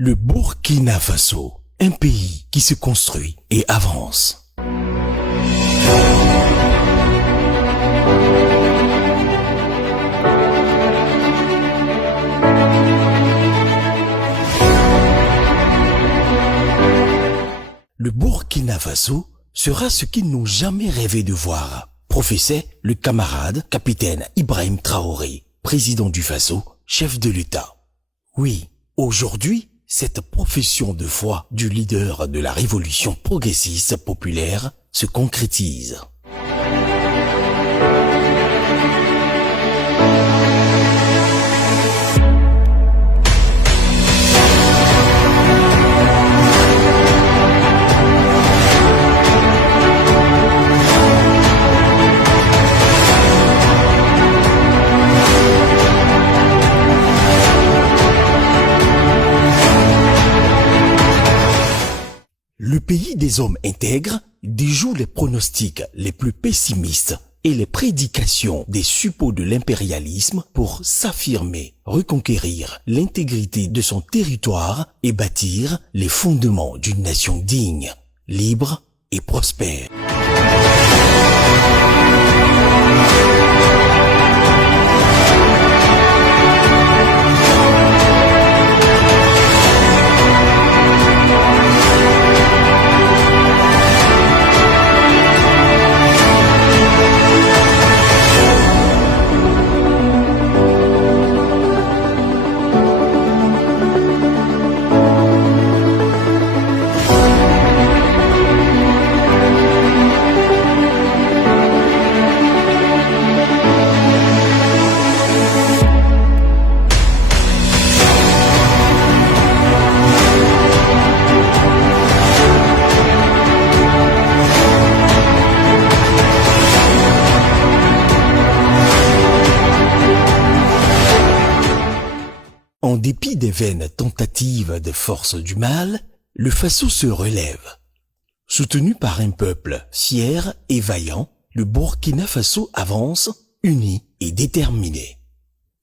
Le Burkina Faso, un pays qui se construit et avance. Le Burkina Faso sera ce qu'ils n'ont jamais rêvé de voir, professait le camarade capitaine Ibrahim Traoré, président du Faso, chef de l'État. Oui, aujourd'hui, cette profession de foi du leader de la révolution progressiste populaire se concrétise. Le pays des hommes intègres déjoue les pronostics les plus pessimistes et les prédications des suppôts de l'impérialisme pour s'affirmer, reconquérir l'intégrité de son territoire et bâtir les fondements d'une nation digne, libre et prospère. En dépit des vaines tentatives des forces du mal, le Faso se relève. Soutenu par un peuple fier et vaillant, le Burkina Faso avance, uni et déterminé.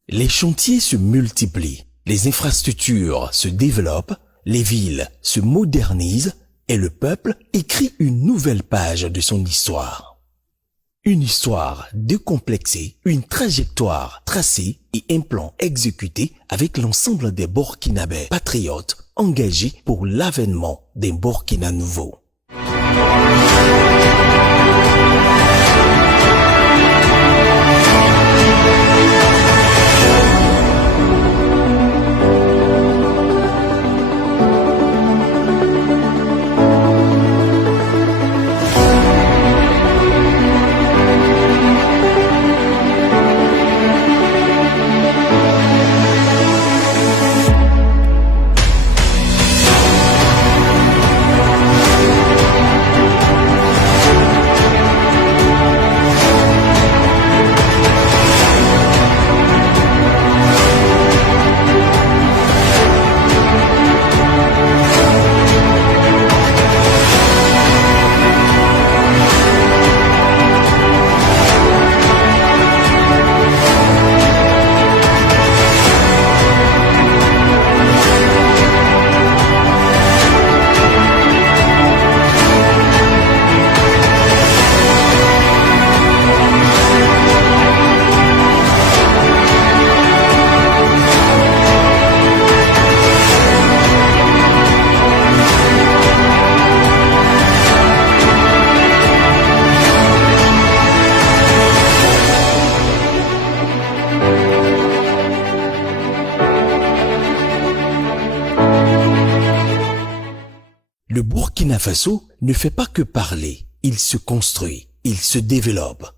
Les chantiers se multiplient, les infrastructures se développent, les villes se modernisent et le peuple écrit une nouvelle page de son histoire. Une histoire décomplexée, une trajectoire tracée et un plan exécuté avec l'ensemble des Burkinabés patriotes engagés pour l'avènement d'un Burkina nouveau. Le Burkina Faso ne fait pas que parler, il se construit, il se développe.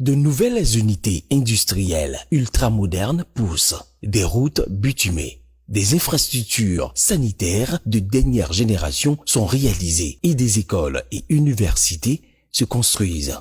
De nouvelles unités industrielles ultramodernes poussent, des routes bitumées, des infrastructures sanitaires de dernière génération sont réalisées et des écoles et universités se construisent.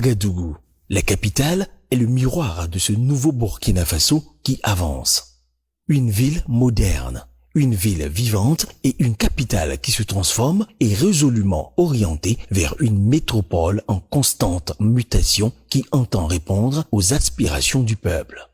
Ouagadougou, la capitale, est le miroir de ce nouveau Burkina Faso qui avance. Une ville moderne, une ville vivante et une capitale qui se transforme et résolument orientée vers une métropole en constante mutation qui entend répondre aux aspirations du peuple.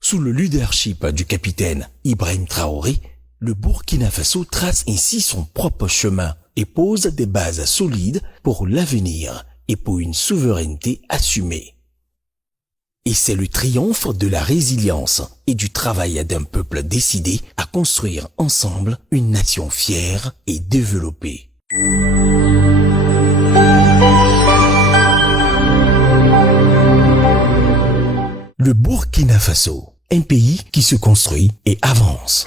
Sous le leadership du capitaine Ibrahim Traoré, le Burkina Faso trace ainsi son propre chemin et pose des bases solides pour l'avenir et pour une souveraineté assumée. Et c'est le triomphe de la résilience et du travail d'un peuple décidé à construire ensemble une nation fière et développée. Le Burkina Faso, un pays qui se construit et avance.